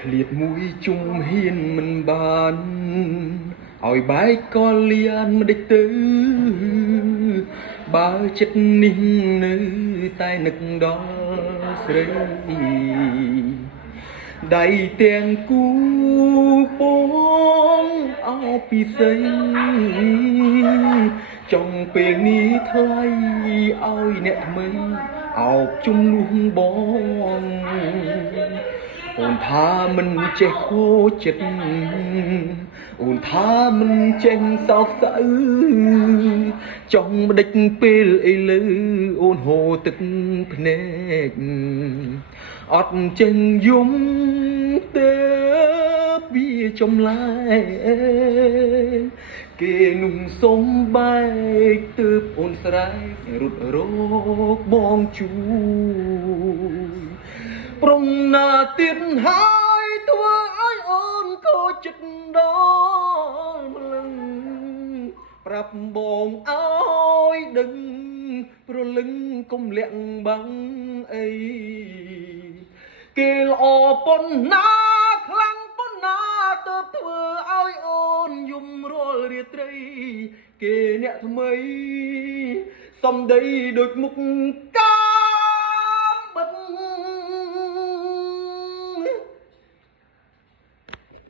ឃ្លាតមួយជុំហ៊ានមិនបានឲ្យបែកក៏លៀនមិនដេចទៅបើចិត្តនេះនៅតែនឹកដល់ស្រីដៃទាំងគូពងអោពីស័យចង់ពេលនេះថ្លៃឲ្យអ្នកថ្មីអោបជំនួសបងអូនថាមិនចេះខូចចិត្តអូនថាមិនចេះសោកសៅចង់បដិចពេលអីលើអូនហូរទឹកភ្នែកអត់ចេញយំទេវាចម្លែកគេนุ่งសំបែកទើបអូនស្រែករត់រកបងជួយប្រងណាទៀតហើយធ្វើឲ្យអូនខូចចិត្តដល់ម្លឹងប្រាប់បងឲ្យដឹងព្រលឹងកុំលាក់បាំងអីគេល្អប៉ុណ្ណាខ្លាំងប៉ុណ្ណាទើបធ្វើឲ្យអូនយំរាល់រាត្រីគេអ្នកថ្មីសំដីដូចមុខ